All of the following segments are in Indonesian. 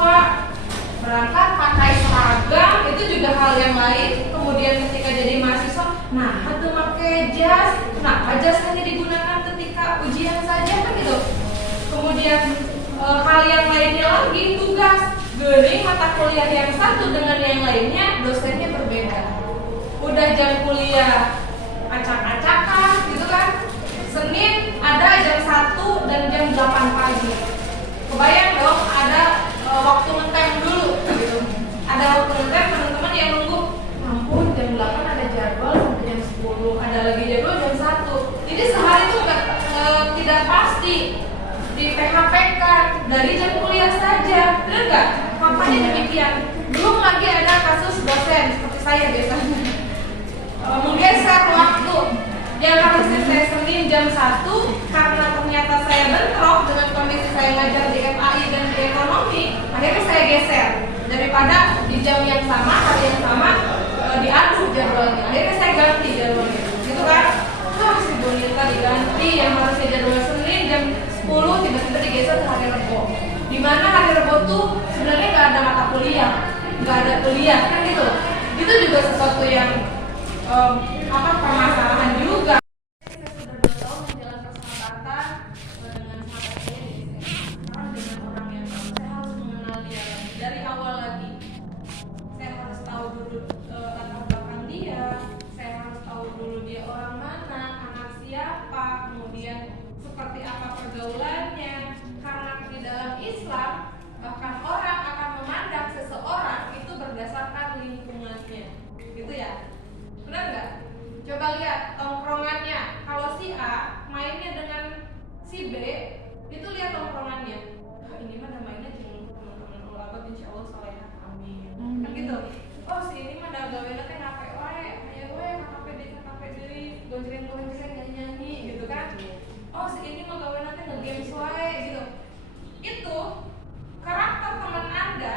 mahasiswa berangkat pakai seragam itu juga hal yang lain. Kemudian ketika jadi mahasiswa, nah itu pakai jas, nah jas hanya digunakan ketika ujian saja kan gitu. Kemudian hal yang lainnya lagi, tugas geuning mata kuliah yang satu dengan yang lainnya dosennya berbeda. Udah jam kuliah acak-acakan gitu kan. Senin ada jam 1 dan jam 8 pagi. Kebayang dong ada waktu ngetem dulu gitu. Ada waktu ngetem, teman-teman yang nunggu, ampun jam 8 ada jadwal sampai jam 10, ada lagi jadwal jam 1. Jadi sehari itu tidak pasti di PHP kan dari jam kuliah saja, benar nggak? Makanya demikian. Belum lagi ada kasus dosen seperti saya biasanya menggeser waktu yang harusnya saya Senin jam 1 karena ternyata saya bentrok dengan kondisi saya ngajar di FAI dan di ekonomi, akhirnya saya geser daripada di jam yang sama, hari yang sama diadu jadwalnya, akhirnya saya ganti jadwalnya gitu kan. Si Bonita diganti yang harusnya jadwal Senin jam 10 tiba-tiba digeser ke hari Rebo, dimana hari Rebo tuh sebenarnya nggak ada mata kuliah, nggak ada kuliah kan gitu. Itu juga sesuatu yang permasalahan juga. Saya sudah 2 tahun menjalankan persahabatan dengan sahabat saya di SMA. Karena dengan orang yang baru, saya harus mengenal dia dari awal lagi. Saya harus tahu dulu latar belakang dia. Saya harus tahu dulu dia orang mana, anak siapa, kemudian seperti apa pergaulannya. Karena di dalam Islam bahkan orang akan memandang seseorang itu berdasarkan lingkungannya, gitu ya. Benar nggak? Coba lihat tongkrongannya. Kalau si A mainnya dengan si B, itu lihat tongkrongannya. Ini mah mainnya dengan teman-teman ulama, insya Allah soleh, amin. Kan gitu. Oh si ini mah dagawena teh ngape wae, ayo wae KKP deui, gonceng-gonceng nyanyi-nyanyi gitu kan. Oh si ini mah gawena teh nge-games wae gitu. Itu karakter teman Anda,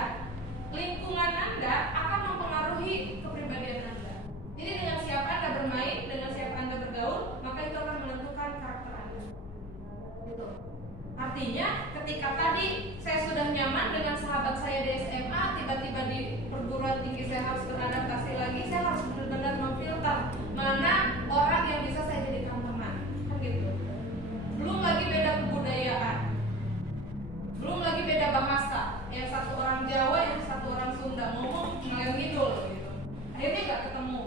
lingkungan Anda akan mempengaruhi kepribadian Anda. Jadi dengan siapa Anda bermain, dengan siapa Anda bergaul, maka itu akan menentukan karakter Anda. Gitu. Artinya ketika tadi saya sudah nyaman dengan sahabat saya di SMA, tiba-tiba di perguruan tinggi saya harus beradaptasi lagi, saya harus benar-benar memfilter mana orang yang bisa saya jadikan teman. Kan gitu. Belum lagi beda kebudayaan. Belum lagi beda bahasa. Yang satu orang Jawa, yang satu orang Sunda, ngomong ngalem ngidul gitu. Akhirnya nggak ketemu.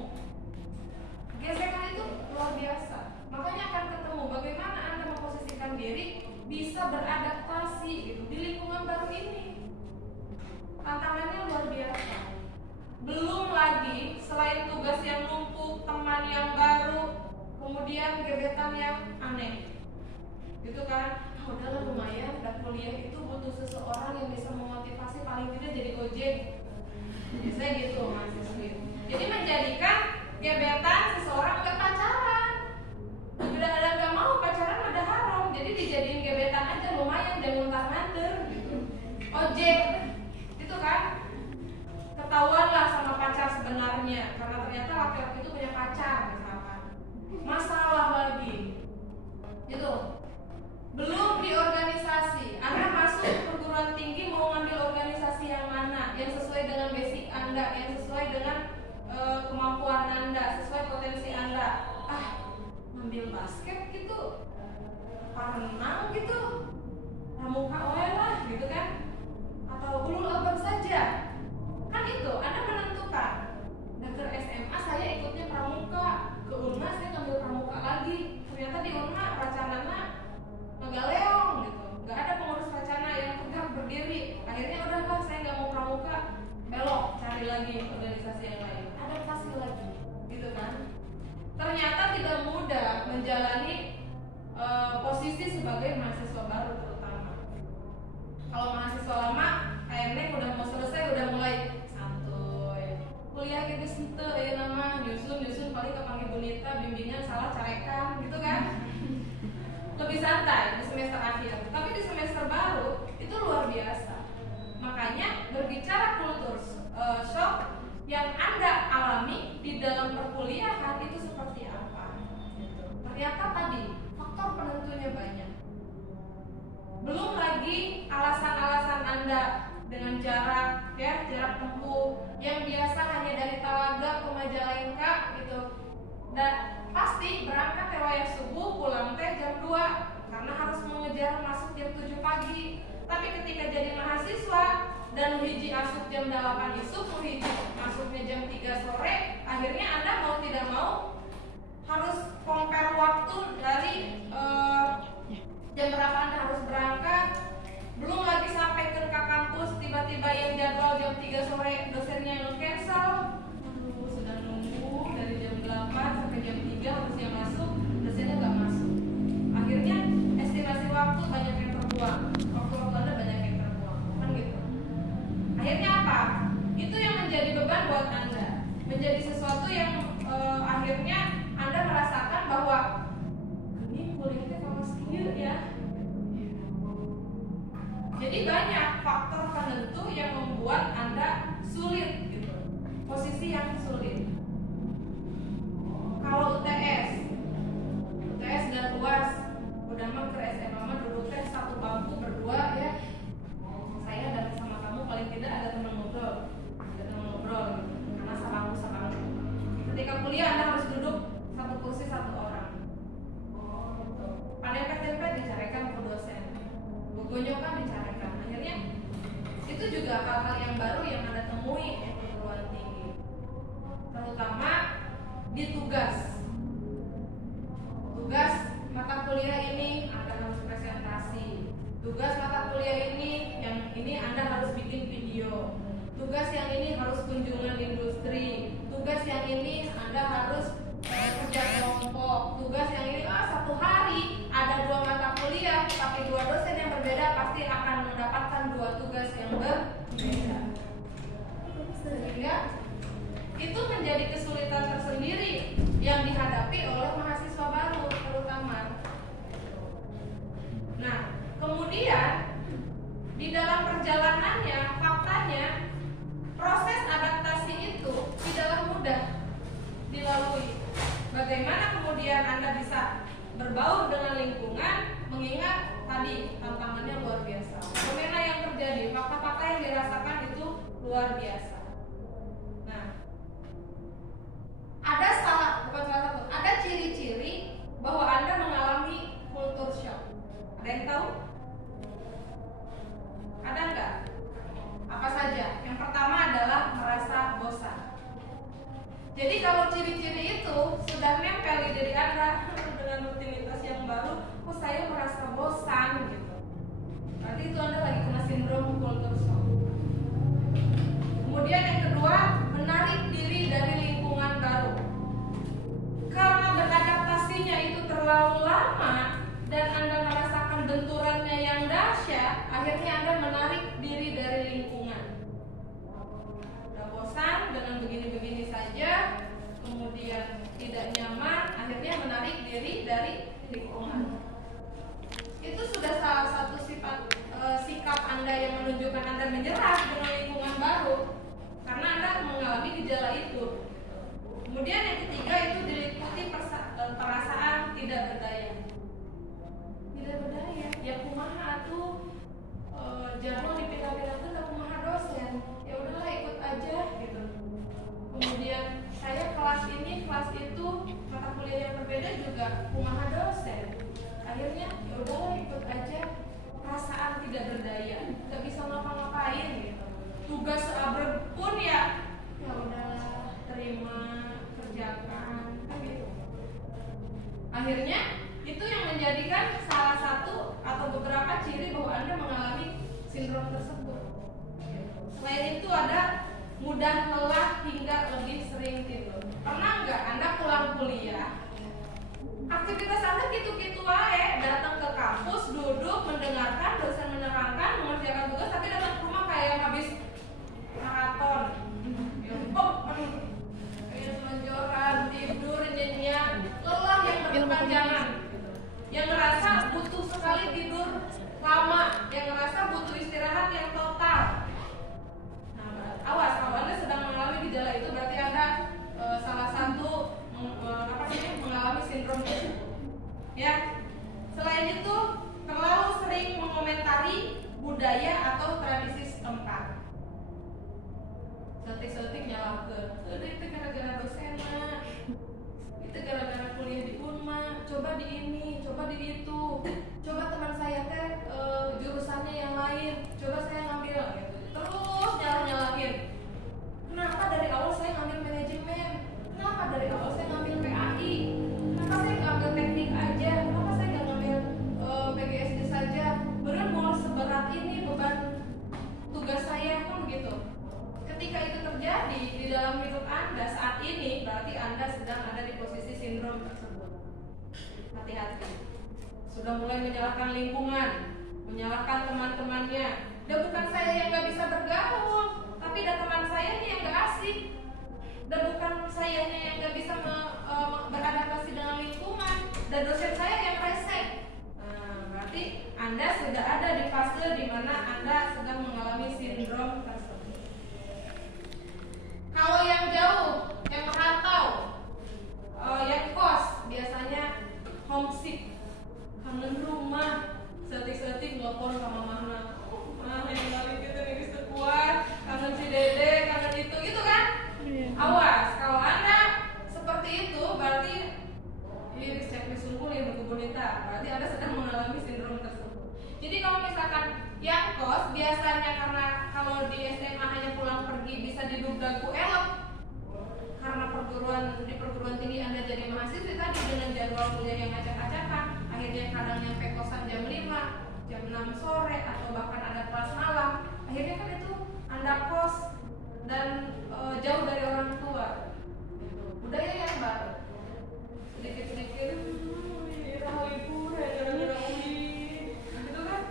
Gesekan itu luar biasa. Makanya akan ketemu bagaimana Anda memposisikan diri bisa beradaptasi gitu di lingkungan baru ini. Tantangannya luar biasa. Belum lagi selain tugas yang numpuk, teman yang baru, kemudian gebetan yang aneh. Gitu kan? Udahlah lumayan, dan kuliah itu butuh seseorang yang bisa memotivasi paling tidak jadi gojek. Jadi saya gitu mahasiswi. Jadi menjadikan gebetan seseorang gak pacaran. Udah ada gak mau pacaran udah haram. Jadi dijadiin gebetan aja lumayan, jangan ntar-ntar gitu. Ojek, itu kan ketahuan lah sama pacar sebenarnya, karena ternyata laki-laki itu punya pacar misalkan. Masalah lagi, gitu. Belum di organisasi, Anda masuk perguruan tinggi mau ngambil organisasi yang mana, yang sesuai dengan basic Anda, yang sesuai dengan kemampuan Anda, sesuai potensi Anda. Ngambil basket gitu, renang gitu, pramuka wae lah gitu kan, atau ulul albab saja. Kan itu Anda menentukan. Dari SMA saya ikutnya pramuka, ke UNMA saya ngambil pramuka lagi. Ternyata di UNMA racanana ngegaleong gitu, nggak ada pengurus wacana yang tegak berdiri. Akhirnya udahlah saya nggak mau pramuka, belok cari lagi organisasi yang lain, adaptasi lagi, gitu kan. Ternyata tidak mudah menjalani posisi sebagai mahasiswa baru terutama. Kalau mahasiswa lama, akhirnya udah mau selesai udah mulai santuy. Kuliah gitu sente, ya nama nyusun paling kepanggil Bonita, bimbingan salah carekan, gitu kan. Lebih santai di semester akhir, tapi di semester baru itu luar biasa. Makanya berbicara kultur shock yang Anda alami di dalam perkuliahan itu seperti apa? Ternyata tadi faktor penentunya banyak. Belum lagi alasan-alasan Anda dengan dengan jarak tempuh yang biasa hanya dari Talaga ke Majalengka gitu. Dan pasti berangkat lewat subuh, pulang teh jam 2 karena harus mengejar masuk jam 7 pagi. Tapi ketika jadi mahasiswa dan hiji asup jam 8 isuk, hiji masuknya jam 3 sore, akhirnya Anda mau tidak mau harus compare waktu dari jam berapa Anda harus berangkat. Belum lagi sampai ke kampus, tiba-tiba yang jadwal jam 3 sore dosennya yang cancel. Sudah nunggu dari jam 8 sampai jam 3 harusnya masuk, dosennya nggak masuk. Akhirnya estimasi waktu banyak yang terbuang, waktu Anda banyak yang terbuang, kan gitu. Akhirnya apa? Itu yang menjadi beban buat Anda, menjadi sesuatu yang akhirnya Anda merasakan bahwa ini kuliahnya kalau skill ya. Jadi banyak faktor penentu yang membuat Anda sulit gitu. Posisi yang sulit. Kalau UTS dan UAS, udah mah ke SMA mah duduk teh satu bangku berdua ya. Saya dan sama kamu paling tidak ada teman ngobrol gitu. Karena sama ketika kuliah Anda harus duduk satu kursi satu orang. Pandai-pandai dicarikan ke dosen, gonjokan dicarikan. Akhirnya itu juga hal-hal yang baru yang Anda temui di perguruan tinggi, terutama di tugas mata kuliah ini Anda harus presentasi. Tugas mata kuliah ini yang ini Anda harus bikin video. Tugas yang ini harus kunjungan industri. Tugas yang ini Anda harus kerja kelompok. Tugas yang ini satu hari ada 2 mata kuliah tapi 2 dosen yang berbeda, pasti akan mendapatkan 2 tugas yang berbeda. Sehingga itu menjadi kesulitan tersendiri yang dihadapi oleh mahasiswa baru terutama. Nah, kemudian di dalam perjalanannya, faktanya proses adaptasi itu tidaklah mudah dilalui. Bagaimana kemudian Anda bisa berbaur dengan lingkungan, mengingat tadi tantangannya luar biasa. Fenomena yang terjadi, fakta-fakta yang dirasakan itu luar biasa. Nah, ada ciri-ciri bahwa Anda mengalami culture shock. Ada yang tahu? Ada enggak? Apa saja? Yang pertama adalah merasa bosan. Jadi kalau ciri-ciri itu sudah nempel di diri Anda dengan rutinitas yang baru, saya merasa bosan gitu. Berarti itu Anda lagi kena sindrom culture shock. Kemudian yang kedua, menarik diri dari lingkungan baru. Karena beradaptasinya itu terlalu lama dan Anda merasakan benturannya yang dahsyat, akhirnya Anda menarik diri dari lingkungan. Udah bosan dengan begini-begini saja, kemudian tidak nyaman, akhirnya menarik diri dari lingkungan. Itu sudah salah satu sikap Anda yang menunjukkan Anda menyerah dengan lingkungan baru, karena Anda mengalami gejala itu. Kemudian yang ketiga itu diliputi perasaan tidak berdaya. Tidak berdaya, ya kumaha tuh jadwal dipindah-pindah tuh kumaha dosen. Ya udahlah ikut aja gitu. Kemudian saya kelas ini, kelas itu, mata kuliah yang berbeda juga kumaha dosen. Akhirnya ya udahlah ikut aja. Perasaan tidak berdaya, nggak bisa ngapa-ngapain gitu. Tugas seabrek pun ya udahlah terima, kerjakan, kan gitu. Akhirnya itu yang menjadikan salah satu atau beberapa ciri bahwa Anda mengalami sindrom tersebut. Selain itu ada mudah lelah hingga lebih sering tidur. Pernah nggak Anda pulang kuliah, aktivitas Anda gitu-gitu aja, datang ke kampus, duduk, mendengarkan dosen menerangkan, mengerjakan tugas, tapi datang ke rumah kayak habis maraton, kayak selonjoran, tidur, nyenyak, lelah yang berkepanjangan, yang ngerasa butuh sekali tidur lama, yang ngerasa butuh istirahat yang total. Nah, awas kalau Anda sedang mengalami gejala itu, berarti Anda salah satu mengalami sindrom tersebut. Ya. Selain itu, terlalu sering mengomentari budaya atau tradisi setempat. setik-setik nyalahkeun. Itu gara-gara dosen mah. Itu gara-gara kuliah di Unma, coba di ini, coba di itu. Coba teman saya teh jurusannya yang lain, coba saya ngambil gitu. Terus nyalahin. Kenapa dari awal saya ngambil manajemen? Kenapa dari awal saya ngambil PAI? Kenapa saya nggak ambil teknik aja? Kenapa saya nggak ngambil PGSD saja? Bener mau seberat ini beban tugas saya kan begitu. Ketika itu terjadi di dalam hidup Anda saat ini, berarti Anda sedang ada di posisi sindrom tersebut. Hati-hati. Sudah mulai menyalahkan lingkungan, menyalahkan teman-temannya. Dan bukan saya yang gak bisa bergaul, tapi ada teman saya yang gak asik. Dan bukan sayanya yang gak bisa beradaptasi dengan lingkungan. Dan dosen saya yang resek. Nah, berarti Anda sudah ada di fase di mana Anda sedang mengalami sindrom tersebut. Kalau yang jauh, yang merantau, yang kos, biasanya homesick, kangen rumah, setik-setik nelfon sama mamahna. Mah yang balik gitu nih sekuat, kangen si dede, kangen itu gitu kan? Awas, kalau Anda seperti itu berarti ini checklist unggul yang berkebunita. Berarti Anda sedang mengalami sindrom tersebut. Jadi kalau misalkan yang kos biasanya karena kalau di SMA hanya pulang pergi bisa diduga elok karena di perguruan tinggi Anda jadi mahasiswa tadi dengan jadwal kuliah yang acak-acakan, akhirnya kadang nyampe kosan jam 5, jam 6 sore atau bahkan ada kelas malam. Akhirnya kan itu Anda kos dan jauh dari orang tua. Budaya yang baru. Sedikit-sedikit libur gara-gara gitu kan.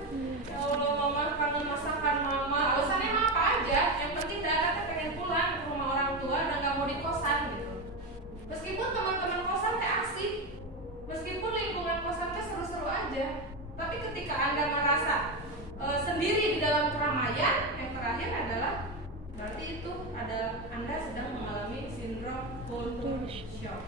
Ya Allah, mama kangen masakan mama. Alasannya mah apa aja, yang penting Dara pengen pulang ke rumah orang tua dan gak mau di kosan gitu. Meskipun teman-teman kosan teh asik, meskipun lingkungan kosan teh seru-seru aja, tapi ketika Anda merasa sendiri di dalam keramaian, yang terakhir adalah berarti itu adalah Anda sedang mengalami sindrom culture shock,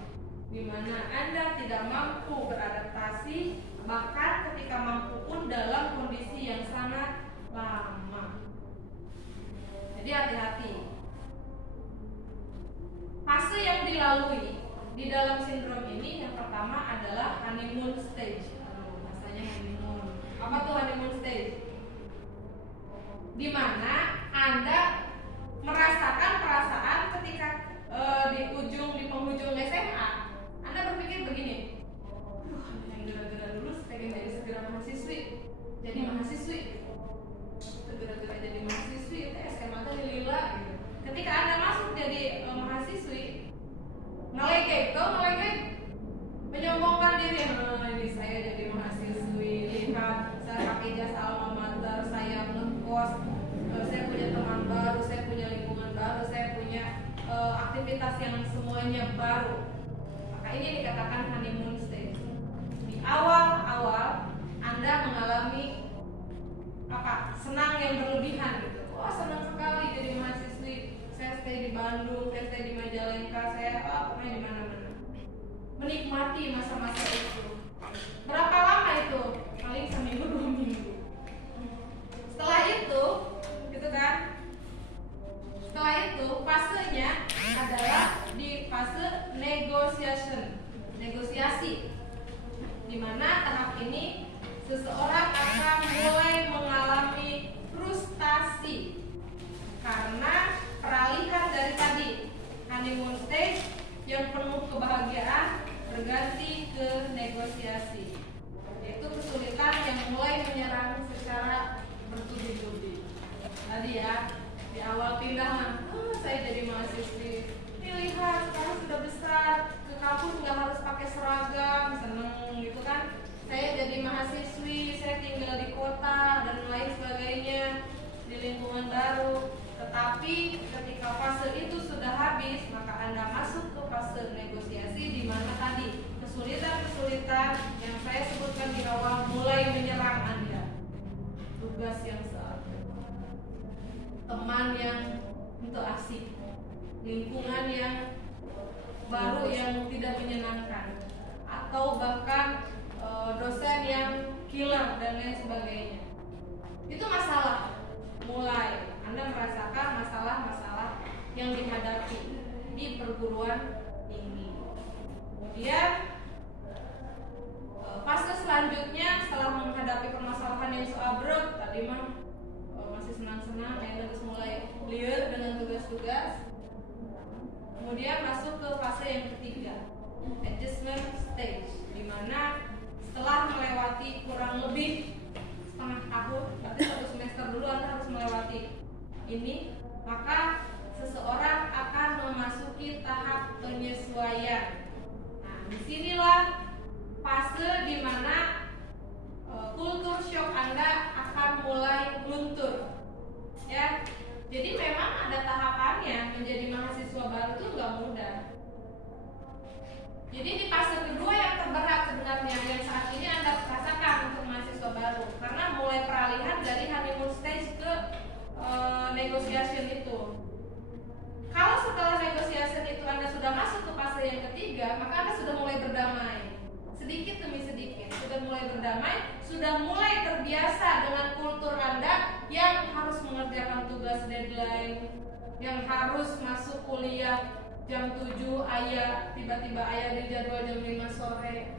di mana Anda tidak mampu beradaptasi, bahkan ketika mampu pun dalam kondisi yang sangat lama. Jadi hati-hati. Fase yang dilalui di dalam sindrom ini yang pertama adalah honeymoon stage. Rasanya honeymoon. Apa tuh honeymoon stage? Di mana Anda merasakan perasaan ketika di penghujung SMA, Anda berpikir begini, yang gara-gara dulu pengen segera mahasiswi, jadi mahasiswi, segera jadi mahasiswi, SMA teh lila gitu. Ketika Anda masuk jadi mahasiswi, ngelegek, menyombongkan diri, ini saya jadi mahasiswi, lihat saya pakai jasa alma mater, saya ngekos, saya punya teman baru, saya punya lingkungan baru, saya punya aktivitas yang semuanya baru. Maka ini dikatakan honeymoon stage. Di awal-awal Anda mengalami senang yang berlebihan gitu. Wah, senang sekali jadi mahasiswi. Saya stay di Bandung, saya stay di Majalengka, saya pokoknya di mana-mana. Menikmati masa-masa itu. Berapa lama itu? Paling seminggu 2 minggu. Setelah itu, gitu kan? Setelah itu fasenya adalah di fase negosiasi, di mana tahap ini seseorang akan mulai mengalami frustasi karena peralihan dari tadi honeymoon stage yang penuh kebahagiaan berganti ke negosiasi, yaitu kesulitan yang mulai menyerang secara bertubi-tubi. Tadi ya, di awal pindah, saya jadi mahasiswi. Lihat sekarang sudah besar, ke kampus nggak harus pakai seragam, seneng gitu kan. Saya jadi mahasiswi, saya tinggal di kota dan lain sebagainya di lingkungan baru. Tetapi ketika fase itu sudah habis, maka Anda masuk ke fase negosiasi di mana tadi kesulitan-kesulitan yang saya sebutkan di awal mulai menyerang Anda. Tugas yang salah, teman yang itu asik, lingkungan yang baru yang tidak menyenangkan, atau bahkan dosen yang killer dan lain sebagainya. Itu masalah. Mulai Anda merasakan masalah-masalah yang dihadapi di perguruan tinggi. Kemudian fase selanjutnya setelah menghadapi permasalahan yang berat, tadi mah masih senang-senang, harus mulai liar dengan tugas-tugas. Kemudian masuk ke fase yang ketiga, adjustment stage, di mana setelah melewati kurang lebih setengah tahun, berarti 1 semester dulu Anda harus melewati ini, maka seseorang akan memasuki tahap penyesuaian. Nah, disinilah fase di mana kultur shock Anda akan mulai luntur. Ya, jadi memang ada tahapannya, menjadi mahasiswa baru itu nggak mudah. Jadi di fase kedua yang terberat sebenarnya yang saat ini Anda rasakan untuk mahasiswa baru, karena mulai peralihan dari honeymoon stage ke negotiation itu. Kalau setelah negotiation itu Anda sudah masuk ke fase yang ketiga, maka Anda sudah mulai berdamai. Sedikit demi sedikit sudah mulai berdamai, sudah mulai terbiasa dengan kultur Anda yang harus mengerjakan tugas deadline, yang harus masuk kuliah jam 7, ayah tiba-tiba ayah di jadwal jam 5 sore.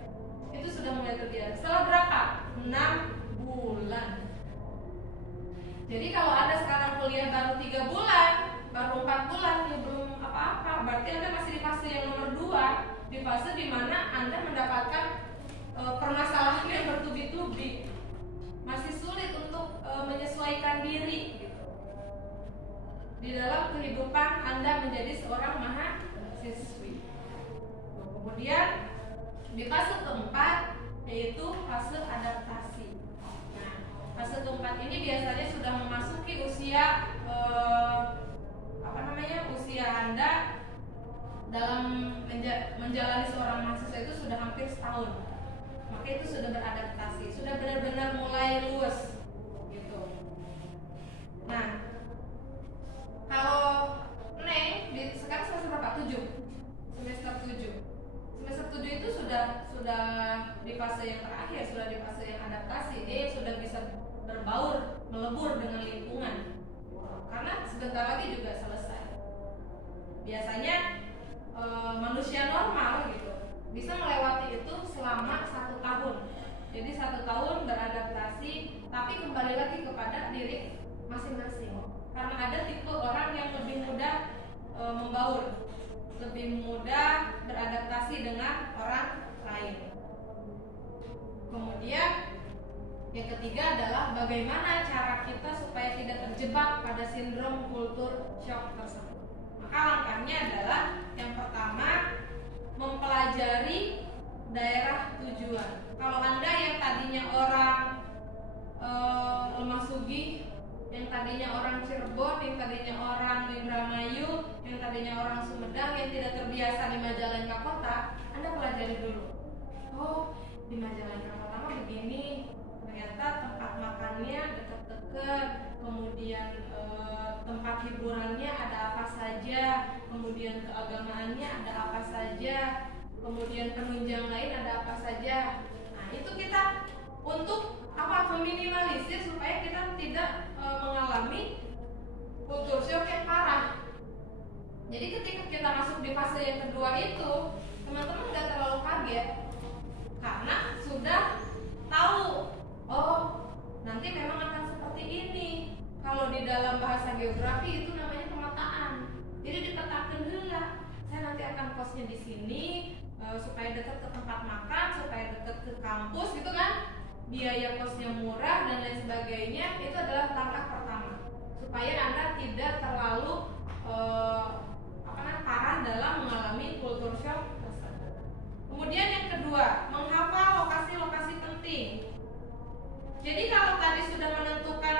Itu sudah mulai terbiasa. Setelah berapa? 6 bulan. Jadi kalau Anda sekarang kuliah baru 3 bulan, baru 4 bulan, ya belum apa-apa. Berarti Anda masih di fase yang nomor 2, di fase di mana Anda mendapatkan permasalahan yang bertubi-tubi, masih sulit untuk menyesuaikan diri gitu, di dalam kehidupan Anda menjadi seorang mahasiswi. Kemudian di fase keempat yaitu fase adaptasi. Nah, fase keempat ini biasanya sudah memasuki usia usia Anda dalam menjalani seorang mahasiswa itu sudah hampir setahun. Maka itu sudah beradaptasi, sudah benar-benar mulai luas gitu. Nah, kalau Neng sekarang semester berapa? 7. Semester 7. Semester 7 itu sudah di fase yang terakhir, sudah di fase yang adaptasi. Dia sudah bisa berbaur, melebur dengan lingkungan. Karena sebentar lagi juga selesai. Biasanya manusia normal gitu bisa melewati itu selama 1 tahun. Jadi 1 tahun beradaptasi, tapi kembali lagi kepada diri masing-masing. Karena ada tipe orang yang lebih mudah membaur, lebih mudah beradaptasi dengan orang lain. Kemudian yang ketiga adalah bagaimana cara kita supaya tidak terjebak pada sindrom kultur shock tersebut. Maka langkahnya adalah yang pertama, mempelajari daerah tujuan. Kalau Anda yang tadinya orang Lemah Sugih, yang tadinya orang Cirebon, yang tadinya orang Indramayu, yang tadinya orang Sumedang, yang tidak terbiasa di Majalengka Kota, Anda pelajari dulu. Oh, di Majalengka Kota mah begini, ternyata tempat makannya dekat-dekat, kemudian tempat hiburannya ada apa saja, kemudian keagamaannya ada apa saja, kemudian penunjang lain ada apa saja. Nah, itu kita untuk meminimalisir supaya kita tidak mengalami kultur shock yang parah. Jadi ketika kita masuk di fase yang kedua itu, teman-teman nggak terlalu kaget karena sudah tahu, oh nanti memang akan seperti ini. Kalau di dalam bahasa geografi itu namanya pemetaan. Jadi dipetakan dulu lah, saya nanti akan kosnya di sini supaya dekat ke tempat makan, supaya dekat ke kampus gitu kan, biaya kosnya murah dan lain sebagainya. Itu adalah langkah pertama supaya Anda tidak terlalu parah dalam mengalami kultur shock tersebut. Kemudian yang kedua, menghafal lokasi-lokasi penting. Jadi kalau tadi sudah menentukan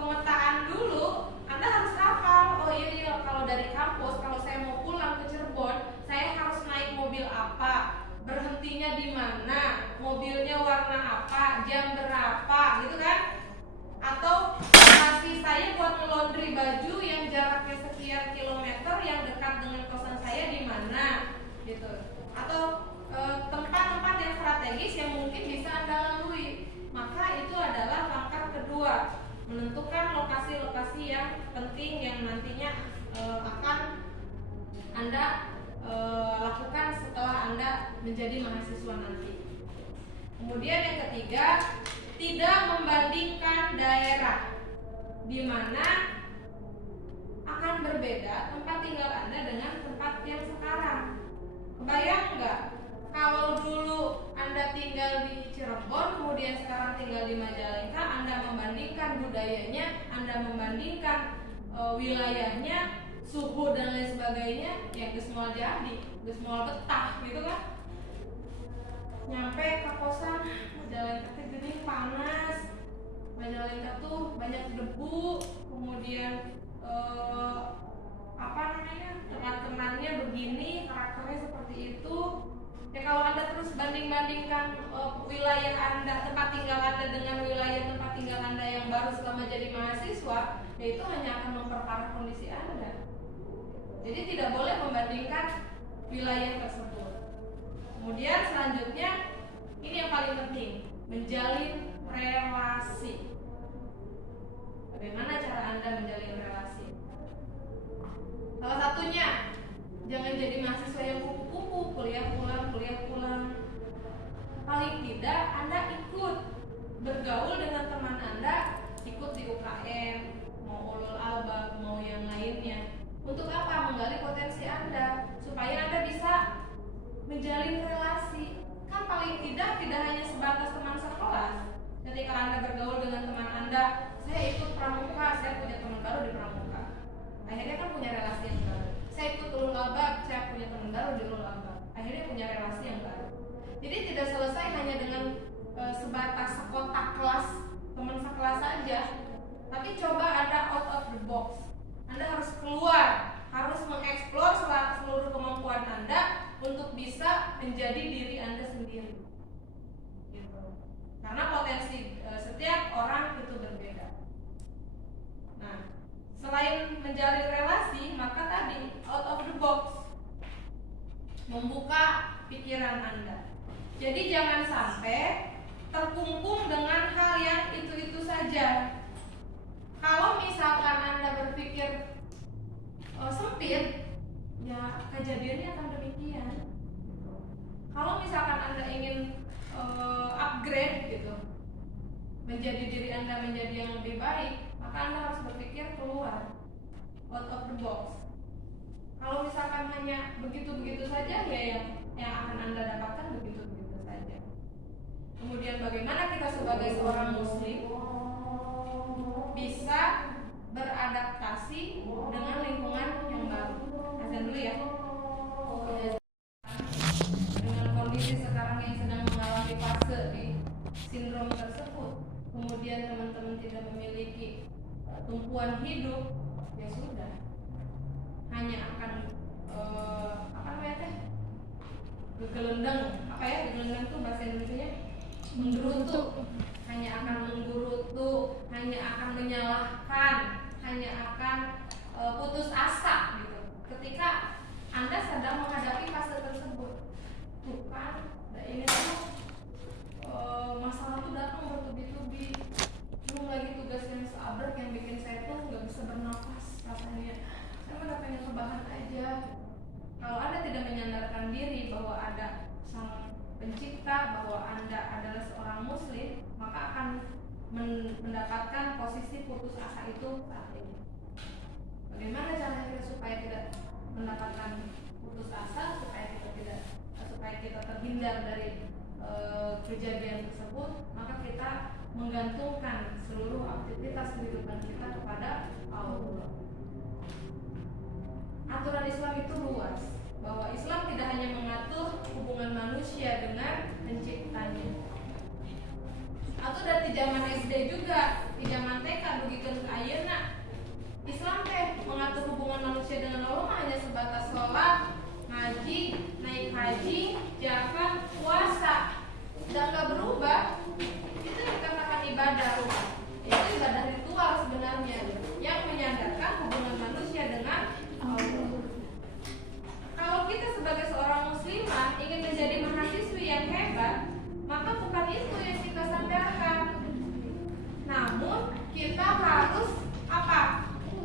pemetaan dulu, Anda harus hafal. Oh iya, kalau dari kampus, kalau saya mau pulang ke Cirebon, saya harus naik mobil apa, berhentinya di mana, mobilnya warna apa, jam berapa, gitu kan? Atau lokasi saya buat ngelondri baju yang jaraknya sekian kilometer yang dekat dengan kosan saya di mana, gitu. Atau tempat-tempat yang strategis yang mungkin bisa Anda lalui. Maka itu adalah langkah kedua, menentukan lokasi-lokasi yang penting yang nantinya akan menjadi mahasiswa nanti. Kemudian yang ketiga, tidak membandingkan daerah, di mana akan berbeda tempat tinggal Anda dengan tempat yang sekarang. Kebayang nggak? Kalau dulu Anda tinggal di Cirebon, kemudian sekarang tinggal di Majalengka, Anda membandingkan budayanya, Anda membandingkan wilayahnya, suhu dan lain sebagainya, ya geus moal jadi, geus moal betah gitu kan? Nyampe ke kosan, Majalengka teh geuning panas, Majalengka tuh banyak debu, kemudian teman-temannya begini, karakternya seperti itu. Ya kalau Anda terus banding-bandingkan wilayah Anda, tempat tinggal Anda dengan wilayah tempat tinggal Anda yang baru selama jadi mahasiswa, ya itu hanya akan memperparah kondisi Anda. Jadi tidak boleh membandingkan wilayah tersebut. Kemudian selanjutnya, ini yang paling penting, menjalin relasi. Bagaimana cara Anda menjalin relasi? Salah satunya, jangan jadi mahasiswa yang kupu-kupu, kuliah pulang. Paling tidak Anda ikut bergaul dengan teman Anda, ikut di UKM, mau ulul albab, mau yang lainnya. Untuk apa? Menggali potensi Anda, supaya Anda bisa menjalin relasi. Kan paling tidak hanya sebatas teman sekelas. Ketika Anda bergaul dengan teman Anda, saya ikut pramuka, saya punya teman baru di pramuka. Akhirnya kan punya relasi yang baru. Saya ikut ulul albab, saya punya teman baru di ulul albab. Akhirnya punya relasi yang baru. Jadi tidak selesai hanya dengan sebatas sekotak kelas, teman sekelas saja. Tapi coba Anda out of the box. Anda harus keluar, harus mengeksplor seluruh kemampuan Anda untuk bisa menjadi diri Anda sendiri. Gitu. Karena potensi setiap orang itu berbeda. Nah, selain menjalin relasi, maka tadi out of the box, membuka pikiran Anda. Jadi jangan sampai terkungkung dengan hal yang itu-itu saja. Kalau misalkan Anda berpikir sempit, ya kejadiannya akan demikian. Kalau misalkan Anda ingin upgrade gitu, menjadi diri Anda menjadi yang lebih baik, maka Anda harus berpikir keluar, out of the box. Kalau misalkan hanya begitu-begitu saja, ya yang akan Anda dapatkan begitu-begitu saja. Kemudian bagaimana kita sebagai seorang muslim bisa beradaptasi dengan lingkungan yang baru. Azan dulu ya. Dengan kondisi sekarang yang sedang mengalami fase di sindrom tersebut, kemudian teman-teman tidak memiliki tumpuan hidup, ya sudah, hanya akan gegelendang. Gegelendang itu bahasa Indonesianya menggerutu. Hanya akan menggerutu, hanya akan menyalahkan, hanya akan putus asa gitu. Ketika Anda sedang menghadapi fase tersebut, bukan ini tuh masalah tuh datang bertubi-tubi. Belum lagi tugas yang seabrek yang bikin saya tuh nggak bisa bernafas rasanya. Saya udah pengen rebahan aja. Kalau Anda tidak menyandarkan diri bahwa ada Sang Pencipta, bahwa Anda adalah seorang muslim, maka akan mendapatkan posisi putus asa itu saat ini. Bagaimana cara kita supaya tidak mendapatkan putus asa, supaya kita terhindar dari kejadian tersebut? Maka kita menggantungkan seluruh aktivitas kehidupan kita kepada Allah. Aturan Islam itu luas, bahwa Islam tidak hanya mengatur hubungan manusia dengan penciptanya. Atau dari zaman SD juga, di zaman TK begitu ke ayeuna. Islam teh mengatur hubungan manusia dengan Allah hanya sebatas sholat, ngaji, naik haji, zakat, puasa, dan gak berubah. Itu dikatakan ibadah. Itu ibadah ritual sebenarnya yang menyandarkan hubungan manusia dengan Allah. Kalau kita sebagai seorang muslimah ingin menjadi mahasiswi yang hebat, maka bukan itu yang kita sandarkan. Namun kita harus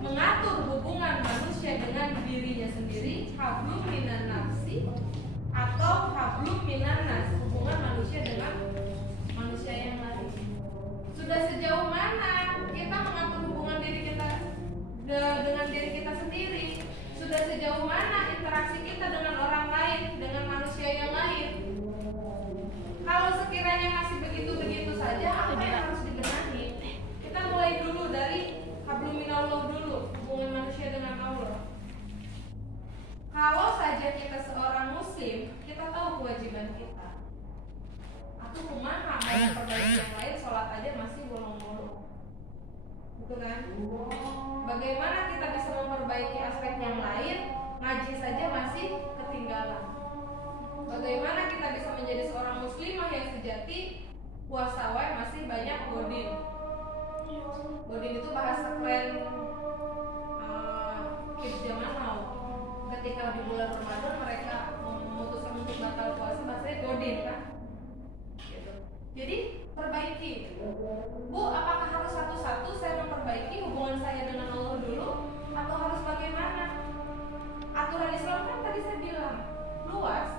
mengatur hubungan manusia dengan dirinya sendiri, hablum minan nafsi atau hablum minan nas, hubungan manusia dengan manusia yang lain. Sudah sejauh mana kita mengatur hubungan diri kita dengan diri kita sendiri? Sudah sejauh mana interaksi kita dengan orang lain, dengan manusia yang lain? Kalau sekiranya masih begitu-begitu saja, apa yang harus dibenahi? Kita mulai dulu dari hablum minallah dulu, hubungan manusia dengan Allah. Kalau saja kita seorang muslim, kita tahu kewajiban kita. Aku kumaha mau memperbaiki yang lain, sholat aja masih bolong-bolong. Betul kan? Bagaimana kita bisa memperbaiki aspek yang lain, ngaji saja masih ketinggalan. Bagaimana kita bisa menjadi seorang muslimah yang sejati, puasa wae masih banyak godin. Godin itu bahasa keren kids zaman now. Ketika di bulan Ramadan mereka memutuskan untuk batal puasa, bahasanya godin kan? Gitu. Jadi perbaiki. Bu, apakah harus satu-satu saya memperbaiki hubungan saya dengan Allah dulu, atau harus bagaimana? Aturan Islam kan tadi saya bilang luas.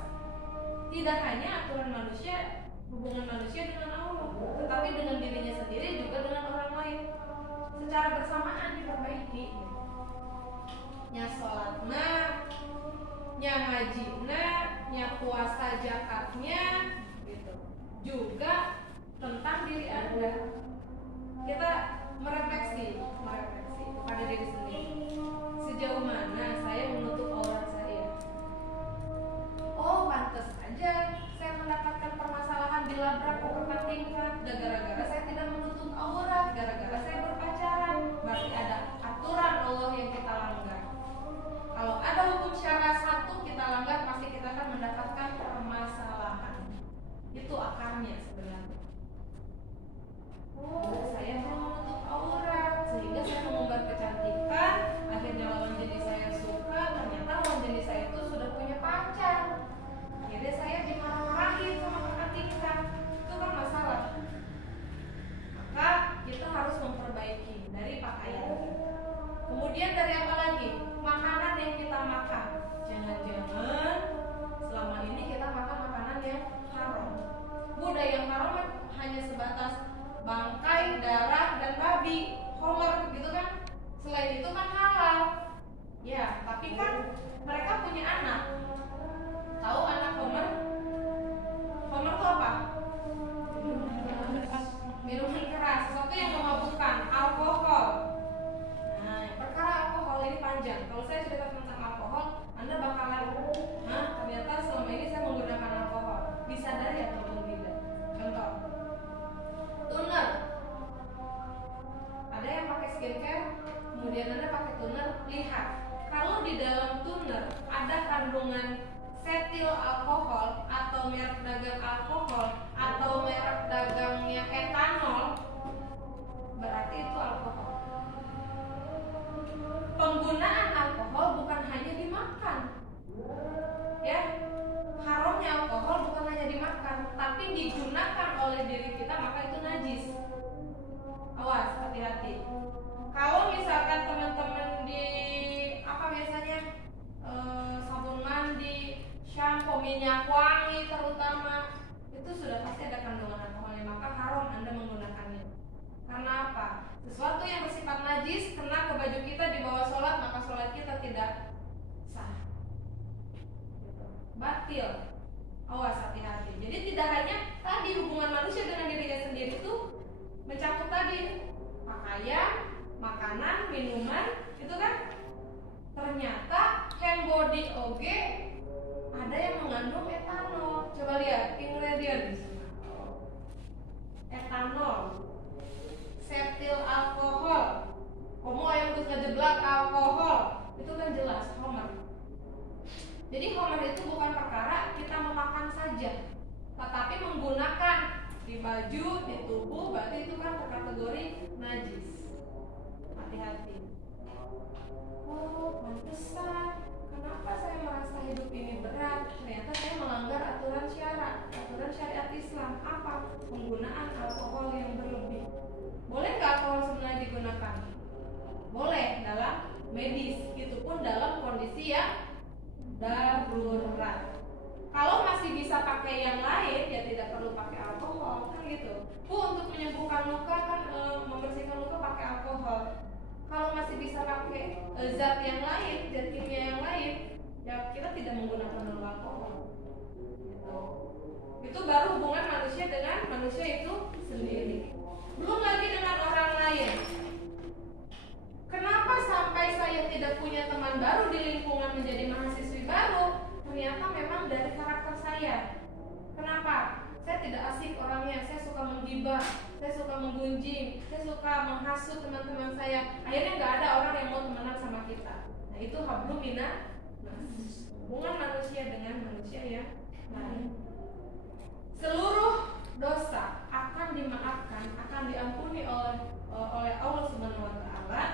Tidak hanya aturan manusia, hubungan manusia dengan Allah, tetapi dengan dirinya sendiri juga dengan orang lain. Secara bersamaan diperbaiki. Nya sholatna, nya ngajina, nya puasa zakatnya, gitu. Juga tentang diri Anda. Kita merefleksi kepada diri sendiri. Sejauh mana saya menutup aurat saya? Oh, pantas aja saya mendapatkan permasalahan dilabrak kepentingan gara-gara saya tidak menutup aurat, gara-gara saya berpacaran. Berarti ada aturan Allah yang kita langgar. Kalau ada hukum syara satu kita langgar, pasti kita akan mendapatkan permasalahan. Itu akarnya sebenarnya. Oh, saya mau menutup aurat sehingga saya mengumbar kecantikan, akhirnya lawan jenis saya suka, ternyata lawan jenis saya itu sudah punya pacar. Akhirnya saya dimarah-marahin sama kakak tingkat. Itu kan masalah. Maka kita harus memperbaiki dari pakaian. Kemudian dari apa lagi? Makanan yang kita makan. Jangan-jangan selama ini kita makan makanan yang haram. Udah yang haram hanya sebatas bangkai, darah, dan babi, homer gitu kan. Selain itu kan halal. Ya, tapi kan mereka punya anak. Tahu anak homer? Homer itu apa? Minuman keras, sesuatu yang memabukkan, alkohol. Nah, perkara alkohol ini panjang. Kalau saya cerita tentang alkohol, Anda bakalan, ternyata selama ini saya menggunakan alkohol. Disadari atau tidak? Contoh, toner. Ada yang pakai skincare, kemudian Anda pakai toner. Lihat, kalau di dalam toner ada kandungan setil alkohol atau merek dagang alkohol atau merek dagangnya etanol, berarti itu alkohol. Penggunaan alkohol bukan hanya dimakan, ya. Haramnya alkohol bukan hanya dimakan, tapi digunakan oleh diri kita, maka itu najis. Awas, hati-hati. Kalau misalkan teman-teman di biasanya sabun mandi, shampoo, minyak wangi terutama, itu sudah pasti ada kandungan alkoholnya, maka haram Anda menggunakannya. Karena apa? Sesuatu yang bersifat najis kena ke baju kita di bawah sholat, maka sholat kita tidak sah. Batil. Awas, hati-hati. Jadi tidak hanya tadi hubungan manusia dengan dirinya sendiri itu mencakup tadi pakaian, makanan, minuman, itu kan. Ternyata hand body oge ada yang mengandung etanol. Coba lihat ingredients. Etanol, setil alkohol, komo yang terus ngejeblak alkohol, itu kan jelas homer. Jadi homer itu bukan perkara kita memakan saja, tetapi menggunakan di baju, di tubuh, berarti itu kan kategori najis. Hati-hati. Oh, pantesan. Kenapa saya merasa hidup ini berat? Ternyata saya melanggar aturan syariat Islam. Apa? Penggunaan alkohol yang berlebih. Boleh nggak alkohol sebenarnya digunakan? Boleh dalam medis, itu pun dalam kondisi yang darurat. Kalau masih bisa pakai Bu, untuk menyembuhkan luka kan membersihkan luka pakai alkohol. Kalau masih bisa pakai zat yang lain, zat kimia yang lain, ya kita tidak menggunakan alkohol. Gitu. Itu baru hubungan manusia dengan manusia itu sendiri. Belum lagi dengan orang lain. Kenapa sampai saya tidak punya teman baru di lingkungan menjadi mahasiswi baru? Ternyata memang dari karakter saya. Kenapa? Saya tidak asik orangnya, saya suka menggibah, saya suka menggunjing, saya suka menghasut teman-teman saya. Akhirnya nggak ada orang yang mau temenan sama kita. Nah itu hablum minas, hubungan manusia dengan manusia yang lain. Seluruh dosa akan dimaafkan, akan diampuni oleh Allah Subhanahu wa Ta'ala.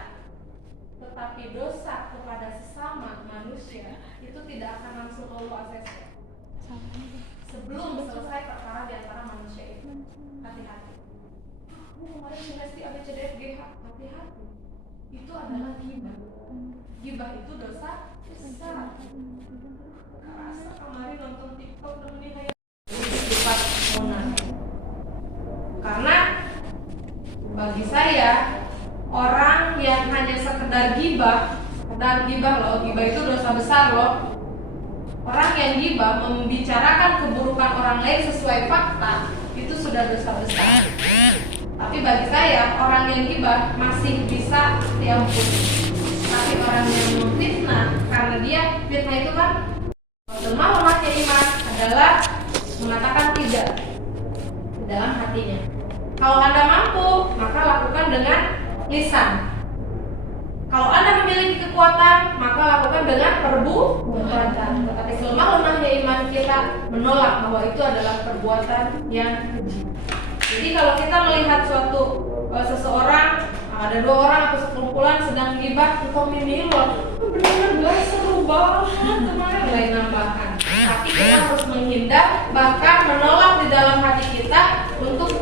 Tetapi dosa kepada sesama manusia itu tidak akan langsung Allah ACC sebelum selesai perkara di antara manusia itu. Hati-hati. Kemarin semesti ABCDFGH, hati-hati. Itu adalah ghibah. Ghibah itu dosa besar. Rasa kemarin nonton TikTok nemenin kayak sifat monas. Karena bagi saya orang yang hanya sekedar gibah loh, gibah itu dosa besar loh. Orang yang gibah membicarakan keburukan orang lain sesuai fakta itu sudah dosa besar. Tapi bagi saya orang yang gibah masih bisa diampuni. Tapi orang yang memfitnah, karena dia fitnah itu kan lemahnya iman adalah mengatakan tidak di dalam hatinya. Kalau Anda mampu, maka lakukan dengan lisan. Kalau Anda memiliki kekuatan, maka lakukan dengan perbuatan. Tetapi selemah-lemahnya iman kita menolak bahwa itu adalah perbuatan yang keji. Jadi kalau kita melihat suatu seseorang, ada dua orang atau sekumpulan sedang gibah, engkau minimal, benar-benar seru banget kemarin, lain nambahan. Tapi kita harus menghindar, bahkan menolak di dalam hati kita untuk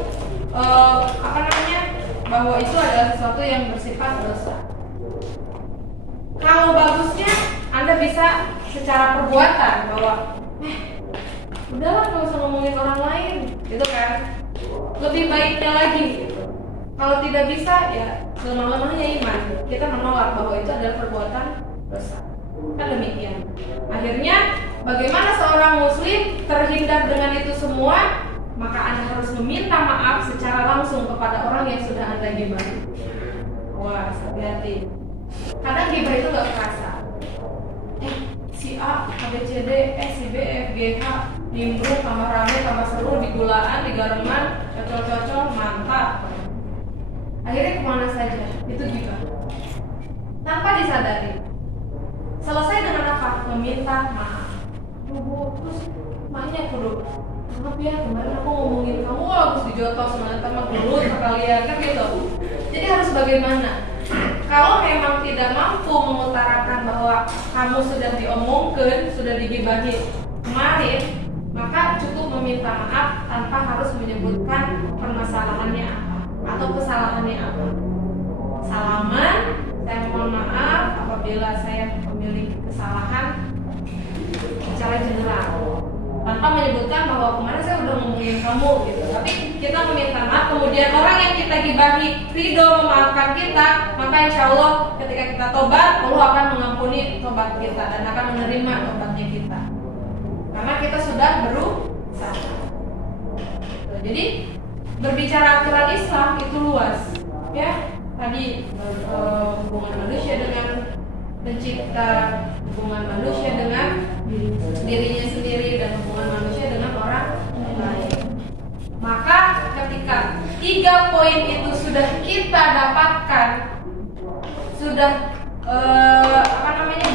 bahwa itu adalah sesuatu yang bersifat dosa. Kalau bagusnya Anda bisa secara perbuatan bahwa udahlah nggak usah ngomongin orang lain, gitu kan? Lebih baiknya lagi, kalau tidak bisa ya selemah-lemahnya iman kita menolak bahwa itu adalah perbuatan dosa. Kan demikian. Akhirnya bagaimana seorang muslim terhindar dengan itu semua? Maka Anda harus meminta maaf secara langsung kepada orang yang sudah Anda gibahi. Wah, hati-hati. Kadang gibah itu gak kerasa. Si A, ABCD, si B, F, G, H, nimbrung, tambah rame, tambah seru, digulaan, digareman, cocok-cocok, mantap. Akhirnya kemana saja? Itu gibah. Tanpa disadari. Selesai dengan apa? Meminta maaf. Terus maknya kudu, maaf ya kemarin aku ngomongin kamu harus dijotos sama gelut sekalian kan gitu. Jadi harus bagaimana? Kalau memang tidak mampu mengutarakan bahwa kamu sudah diomongkan, sudah digibahi kemarin, maka cukup meminta maaf tanpa harus menyebutkan permasalahannya apa atau kesalahannya apa. Salaman, saya mohon maaf apabila saya memiliki kesalahan secara general, tanpa menyebutkan bahwa kemarin saya udah ngomongin kamu gitu. Tapi kita meminta maaf, kemudian orang yang kita gibahi ridho memaafkan kita, maka insya Allah ketika kita tobat, Allah akan mengampuni tobat kita dan akan menerima tobatnya kita, karena kita sudah berusaha. Jadi berbicara aturan Islam itu luas, ya. Tadi hubungan manusia dengan pencipta, hubungan manusia dengan dirinya sendiri, dan hubungan manusia dengan orang lain. Maka ketika 3 poin itu sudah kita dapatkan, sudah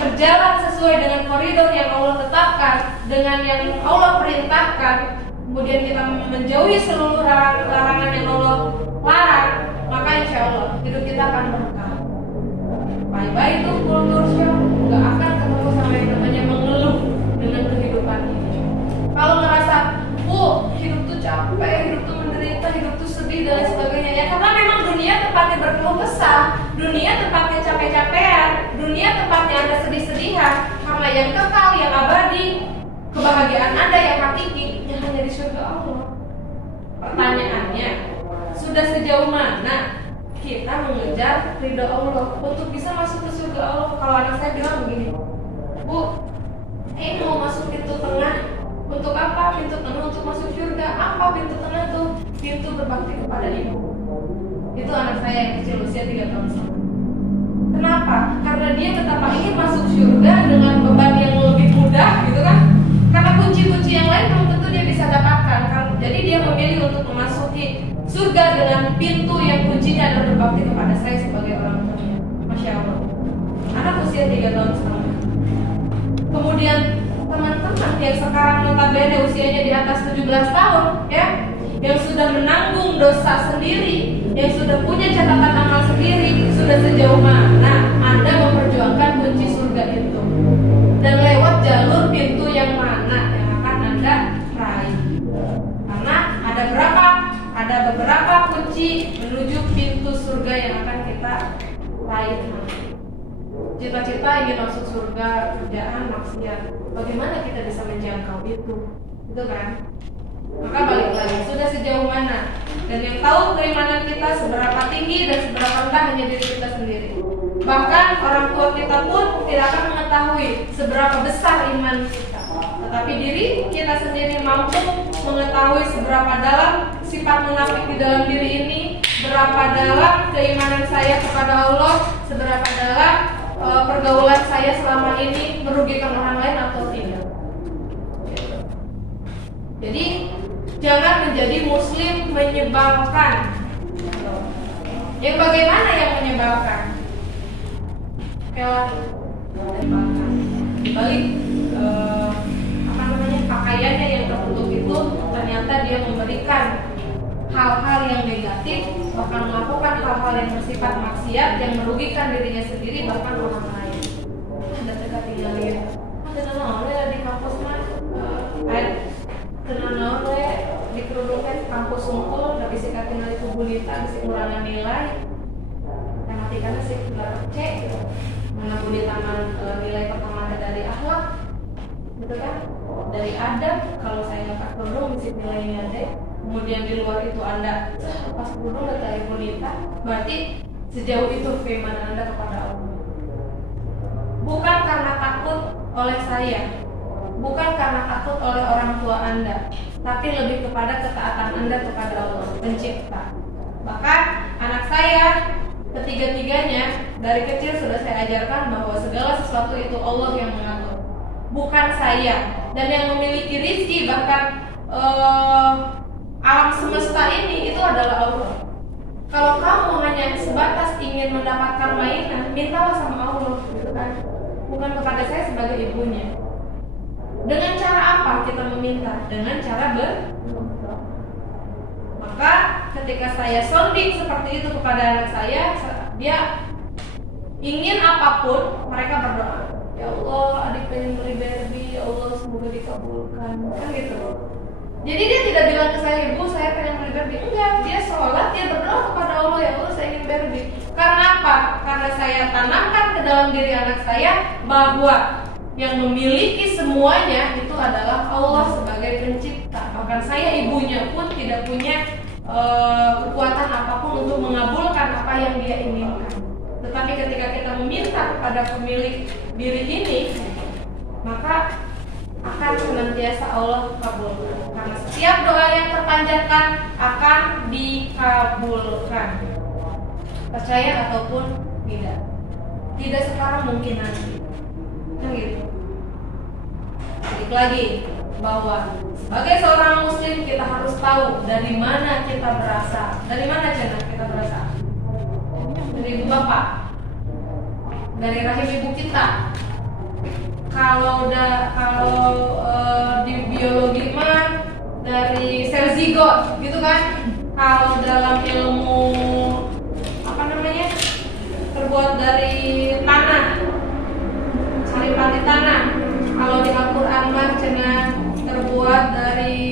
berjalan sesuai dengan koridor yang Allah tetapkan, dengan yang Allah perintahkan, kemudian kita menjauhi seluruh larangan yang Allah larang, maka insya Allah hidup kita akan berkah. Bye-bye itu kultur show, gak akan ketemu sama yang namanya mengeluh dengan kehidupan ini. Kalau ngerasa, hidup tuh capek, hidup tuh menderita, hidup tuh sedih dan lain sebagainya, ya karena memang dunia tempatnya berkeluh kesah, dunia tempatnya capek-capean, dunia tempatnya Anda sedih-sedihan. Karena yang kekal, yang abadi, kebahagiaan Anda yang hakiki, hanya di surga Allah. Pertanyaannya, pertanyaannya, sudah sejauh mana kita mengejar ridho Allah untuk bisa masuk ke surga Allah? Kalau anak saya bilang begini, Bu, ini mau masuk pintu tengah. Untuk apa pintu tengah? Untuk masuk surga. Apa pintu tengah tuh? Pintu berbakti kepada ibu. Itu anak saya yang kecil, usia 3 tahun. Kenapa? Karena dia betapa ingin masuk surga dengan beban yang lebih mudah, gitu kan? Karena kunci-kunci yang lain belum tentu dia bisa dapatkan kan? Jadi dia memilih untuk memasuki surga dengan pintu yang kuncinya adalah berbakti kepada saya sebagai orang tuanya. Masya Allah. Anak usia 3 tahun setengah. Kemudian teman-teman yang sekarang notabene usianya di atas 17 tahun, ya, yang sudah menanggung dosa sendiri, yang sudah punya catatan amal sendiri, sudah sejauh mana Anda memperjuangkan kunci surga itu, dan lewat jalur pintu yang mana yang akan Anda raih. Karena ada beberapa kunci menuju pintu surga yang akan kita raih. Cita-cita ingin masuk surga, kerjaan, maksiat, bagaimana kita bisa menjangkau itu kan? Maka balik lagi, sudah sejauh mana? Dan yang tahu keimanan kita seberapa tinggi dan seberapa rendah hanya diri kita sendiri. Bahkan orang tua kita pun tidak akan mengetahui seberapa besar iman kita. Tetapi diri kita sendiri mampu mengetahui seberapa dalam sifat munafik di dalam diri ini, berapa dalam keimanan saya kepada Allah, seberapa dalam pergaulan saya selama ini merugikan orang lain atau tidak. Jadi jangan menjadi muslim menyebalkan. Yang bagaimana yang menyebalkan? Kayak menyebalkan. Dibalik pakaiannya yang tertutup itu ternyata dia memberikan hal-hal yang negatif, bahkan melakukan hal-hal yang bersifat maksiat yang merugikan dirinya sendiri bahkan orang lain. Ada dekat tinggalin, ada nanaon di kampus mah, nanaon di kerudungnya kampus ngumpul, tapi si tinggal itu bulita, bisa kurangan nilai, yang artinya sih C, mana bulita nilai pertama dari akhlak, gitu kan? Dari adab, kalau saya nggak kerudung mesti nilainya D. Kemudian di luar itu Anda pas kerudung dan dari wanita, berarti sejauh itu keimanan Anda kepada Allah. Bukan karena takut oleh saya, bukan karena takut oleh orang tua Anda, tapi lebih kepada ketaatan Anda kepada Allah Pencipta. Bahkan anak saya ketiga-tiganya dari kecil sudah saya ajarkan bahwa segala sesuatu itu Allah yang mengatur, bukan saya. Dan yang memiliki rizki bahkan alam semesta ini itu adalah Allah. Kalau kamu hanya sebatas ingin mendapatkan mainan, mintalah sama Allah, gitu kan? Bukan kepada saya sebagai ibunya. Dengan cara apa kita meminta? Dengan cara berdoa. Maka ketika saya sounding seperti itu kepada anak saya, dia ingin apapun, mereka berdoa. Ya Allah, adik pengen beli Barbie, ya Allah semoga dikabulkan, kan gitu. Jadi dia tidak bilang ke saya, Ibu saya pengen beli Barbie. Enggak, dia sholat, dia berdoa kepada Allah, ya Allah saya ingin Barbie. Karena apa? Karena saya tanamkan ke dalam diri anak saya bahwa yang memiliki semuanya itu adalah Allah sebagai pencipta. Bahkan saya ibunya pun tidak punya kekuatan apapun untuk mengabulkan apa yang dia inginkan. Tetapi ketika kita meminta kepada pemilik diri ini, maka akan senantiasa Allah kabulkan. Karena setiap doa yang terpanjatkan akan dikabulkan, percaya ataupun tidak. Tidak sekarang mungkin nanti, kan gitu. Balik lagi bahwa sebagai seorang muslim kita harus tahu dari mana kita berasal. Dari mana kita berasal? Dari ibu bapak, dari rahim ibu kita. Kalau di biologi mah dari sel zigot, gitu kan? Kalau dalam ilmu terbuat dari tanah, saripati tanah. Kalau di Al-Quran mah cenah terbuat dari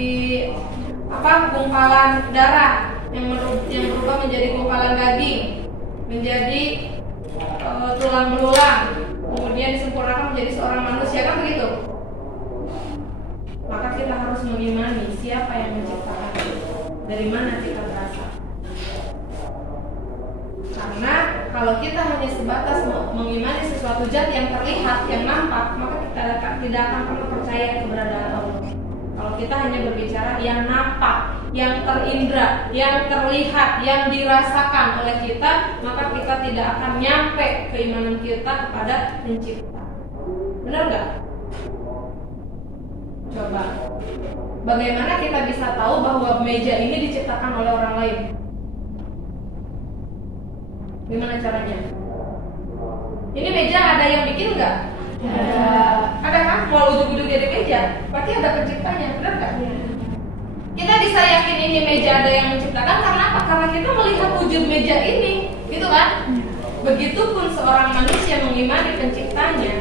gumpalan darah yang berubah menjadi gumpalan daging, menjadi tulang belulang, kemudian disempurnakan menjadi seorang manusia, kan begitu? Maka kita harus mengimani siapa yang menciptakan, dari mana kita kita berasa. Karena kalau kita hanya sebatas mengimani sesuatu zat yang terlihat, yang nampak, maka kita tidak akan pernah percaya keberadaan Allah. Kalau kita hanya berbicara yang nampak, yang terindra, yang terlihat, yang dirasakan oleh kita, maka kita tidak akan nyampe keimanan kita kepada pencipta. Benar gak? Coba, bagaimana kita bisa tahu bahwa meja ini diciptakan oleh orang lain? Gimana caranya? Ini meja ada yang bikin nggak? Ada kan? Mau ujung-ujung jadi meja, berarti ada penciptanya, benar nggak? Kita bisa yakin ini meja ada yang menciptakan karena apa? Karena kita melihat wujud meja ini, gitu kan? Begitupun seorang manusia mengimani penciptanya.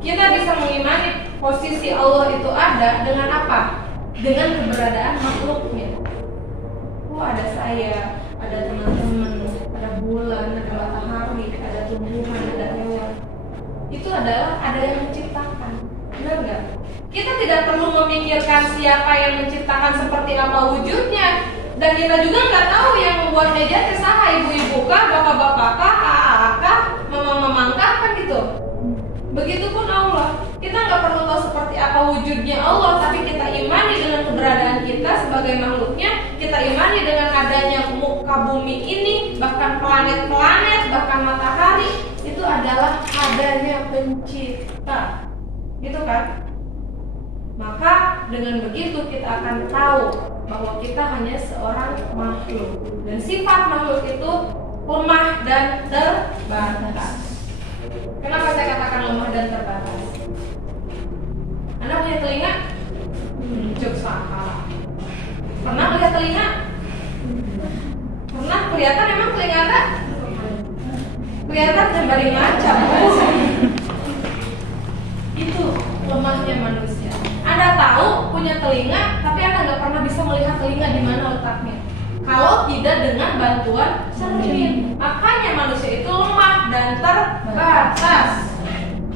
Kita bisa mengimani posisi Allah itu ada dengan apa? Dengan keberadaan makhluknya. Oh, ada saya, ada teman-teman, ada bulan, ada matahari, ada tumbuhan, ada hewan. Itu adalah ada yang menciptakan. Benar nggak? Kita tidak perlu memikirkan siapa yang menciptakan, seperti apa wujudnya, dan kita juga nggak tahu yang membuat meja itu saha, ibu-ibu kah, bapak-bapak kah, aa kah, mamang-mamang kah, kan gitu. Begitupun Allah, kita nggak perlu tahu seperti apa wujudnya Allah, tapi kita imani dengan keberadaan kita sebagai makhluknya. Kita imani dengan adanya muka bumi ini, bahkan planet-planet, bahkan matahari, itu adalah adanya pencipta, gitu kan? Maka dengan begitu kita akan tahu bahwa kita hanya seorang makhluk, dan sifat makhluk itu lemah dan terbatas. Kenapa saya katakan lemah dan terbatas? Anda punya telinga? Cuk salah. Pernah melihat telinga? Pernah kelihatan emang telinga Anda? Kelihatan jembari macam. Itu lemahnya manusia. Anda tahu punya telinga, tapi Anda nggak pernah bisa melihat telinga di mana letaknya. Kalau tidak dengan bantuan cermin. Makanya manusia itu lemah dan terbatas.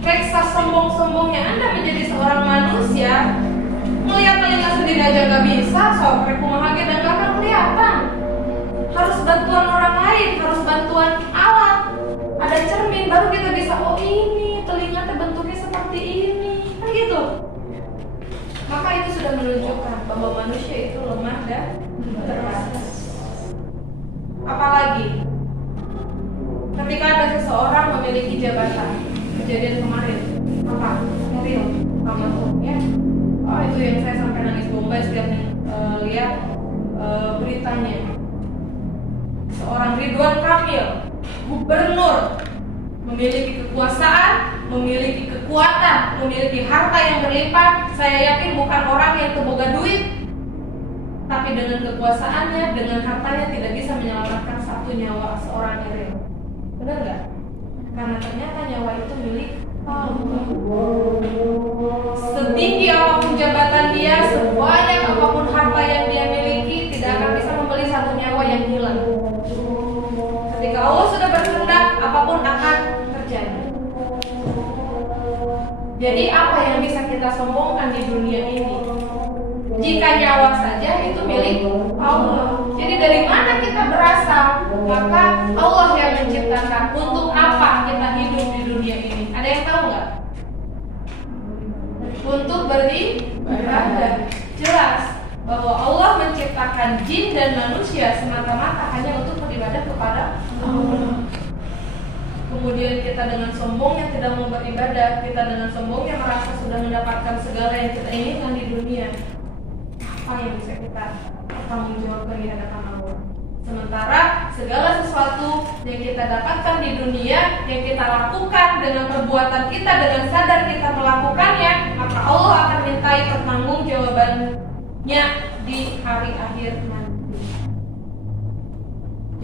Reksa sombong-sombongnya Anda menjadi seorang manusia, melihat telinga sendiri aja nggak bisa, sobrek kumaha dan nggak akan kelihatan. Harus bantuan orang lain, harus bantuan alat. Ada cermin baru kita bisa, oh ini telinga bentuknya seperti ini, kan gitu. Maka itu sudah menunjukkan bahwa manusia itu lemah dan terbatas. Apalagi ketika ada seseorang memiliki jabatan, kejadian kemarin apa? Real, sama tuh ya. Oh itu yang saya sampai nangis bombay setiap lihat beritanya. Seorang Ridwan Kamil, gubernur, memiliki kekuasaan, memiliki kekuatan, memiliki harta yang berlimpah. Saya yakin bukan orang yang terboga duit, tapi dengan kekuasaannya, dengan hartanya tidak bisa menyelamatkan satu nyawa seorang Eril. Benar nggak? Karena ternyata nyawa itu milik Allah. Setinggi apapun jabatan dia, sebanyak apapun harta yang dia miliki, tidak akan bisa membeli satu nyawa yang hilang. Ketika Allah sudah berkehendak, apapun akan terjadi. Jadi apa yang bisa kita sombongkan di dunia ini? Jika nyawa saja itu milik Allah. Jadi dari mana kita berasal? Maka Allah yang menciptakan. Untuk apa kita hidup di dunia ini? Ada yang tahu nggak? Untuk beribadah. Jelas bahwa Allah menciptakan jin dan manusia semata-mata hanya untuk beribadah kepada Allah. Kemudian kita dengan sombongnya tidak mau beribadah, kita dengan sombongnya merasa sudah mendapatkan segala yang kita inginkan di dunia. Apa yang bisa kita tanggung jawabkan di hadapan Allah? Sementara segala sesuatu yang kita dapatkan di dunia, yang kita lakukan dengan perbuatan kita, dengan sadar kita melakukannya, maka Allah akan mintai pertanggungjawabannya di hari akhir nanti.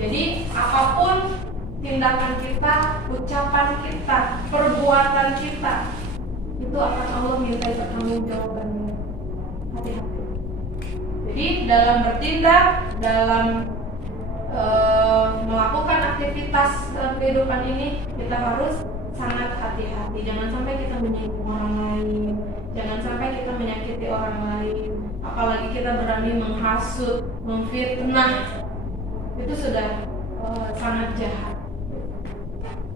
Jadi apapun tindakan kita, ucapan kita, perbuatan kita, itu akan Allah mintai pertanggungjawabannya. Hati-hati. Jadi dalam bertindak, dalam melakukan aktivitas dalam kehidupan ini, kita harus sangat hati-hati. Jangan sampai kita menyinggung orang lain, jangan sampai kita menyakiti orang lain. Apalagi kita berani menghasut, memfitnah, itu sudah sangat jahat.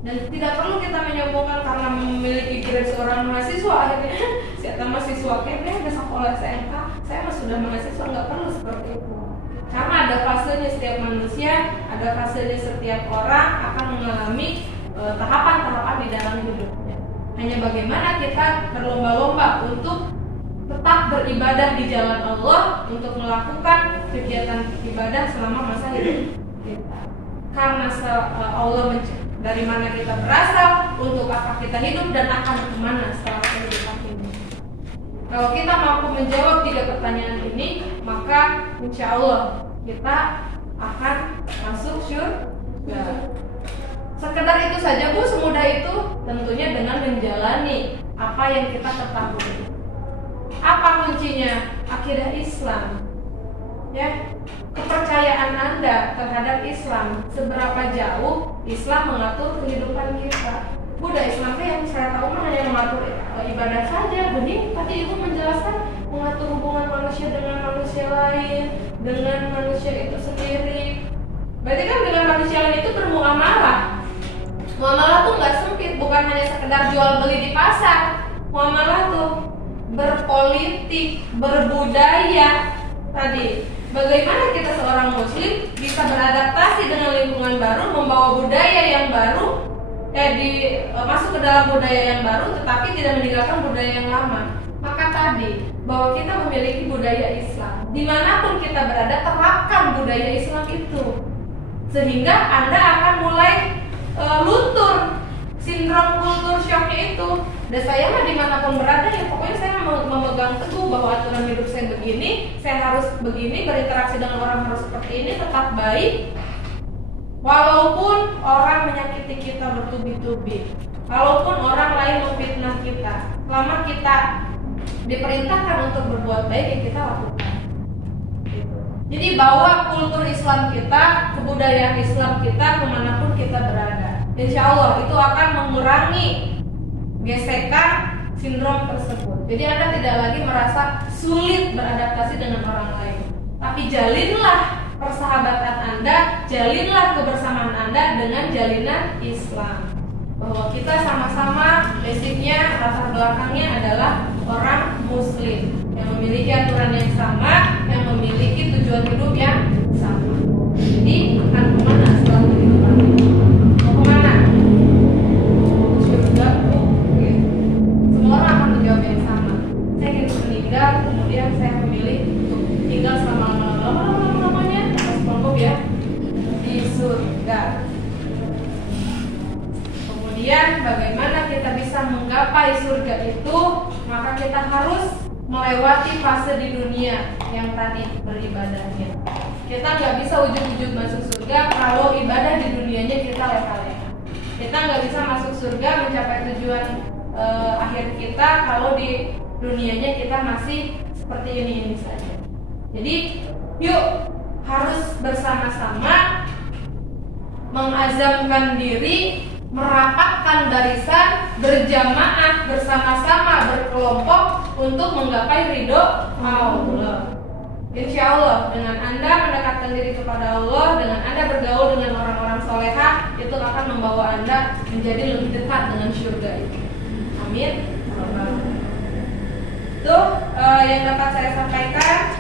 Dan tidak perlu kita menyombongkan karena memiliki grade seorang mahasiswa akhirnya saya mahasiswa akhirnya ada sekolah SMK, saya mah sudah mahasiswa, nggak perlu seperti itu. Karena ada fasenya setiap manusia, ada fasenya setiap orang akan mengalami tahapan-tahapan di dalam hidupnya. Hanya bagaimana kita berlomba-lomba untuk tetap beribadah di jalan Allah, untuk melakukan kegiatan ibadah selama masa hidup kita. Karena Allah dari mana kita berasal, untuk apa kita hidup, dan akan kemana setelah kehidupan ini. Kalau kita mampu menjawab 3 pertanyaan ini, maka insya Allah kita akan masuk surga. Sekedar itu saja Bu, semudah itu, tentunya dengan menjalani apa yang kita ketahui. Apa kuncinya? Akidah Islam, ya, kepercayaan Anda terhadap Islam, seberapa jauh Islam mengatur kehidupan kita. Buddha Islam yang saya tahu hanya mengatur ibadah saja. Benih tadi Ibu menjelaskan mengatur hubungan manusia dengan manusia lain, dengan manusia itu sendiri. Berarti kan dengan manusia lain itu bermuamalah. Muamalah tuh nggak sempit, bukan hanya sekedar jual beli di pasar. Muamalah tuh berpolitik, berbudaya. Tadi bagaimana kita seorang muslim bisa beradaptasi dengan lingkungan baru, membawa budaya yang baru, masuk ke dalam budaya yang baru, tetapi tidak meninggalkan budaya yang lama. Maka tadi bahwa kita memiliki budaya Islam, dimanapun kita berada, terapkan budaya Islam itu, sehingga Anda akan mulai luntur sindrom kultur shocknya itu. Dan saya mah dimanapun berada, ya pokoknya saya memegang teguh bahwa aturan hidup saya begini, saya harus begini, berinteraksi dengan orang harus seperti ini, tetap baik. Walaupun orang menyakiti kita bertubi-tubi, walaupun orang lain memfitnah kita, selama kita diperintahkan untuk berbuat baik, ya kita lakukan. Jadi bawa kultur Islam kita, kebudayaan Islam kita kemanapun kita berada. Insya Allah itu akan mengurangi gesekan sindrom tersebut. Jadi Anda tidak lagi merasa sulit beradaptasi dengan orang lain, tapi jalinlah persahabatan Anda, jalinlah kebersamaan Anda dengan jalinan Islam. Bahwa kita sama-sama basicnya, latar belakangnya adalah orang muslim yang memiliki aturan yang sama, yang memiliki tujuan hidup yang sama. Jadi akan kemana setelah kehidupan ini? Mau kemana? Surga. Semua orang akan menjawab yang sama. Saya ingin meninggal, kemudian saya memilih untuk tinggal selama-lamanya kelompok ya di surga. Kemudian bagaimana kita bisa menggapai surga itu? Maka kita harus melewati fase di dunia yang tadi beribadahnya. Kita nggak bisa ujug-ujug masuk surga kalau ibadah di dunianya kita leka-leka. Kita nggak bisa masuk surga mencapai tujuan akhir kita kalau di dunianya kita masih seperti ini saja. Jadi yuk harus bersama-sama mengazamkan diri, merapatkan barisan, berjamaah, bersama-sama, berkelompok untuk menggapai ridho Allah. Insya Allah dengan Anda mendekatkan diri kepada Allah, dengan Anda bergaul dengan orang-orang solehah, itu akan membawa Anda menjadi lebih dekat dengan surga itu. Amin. Itu yang dapat saya sampaikan.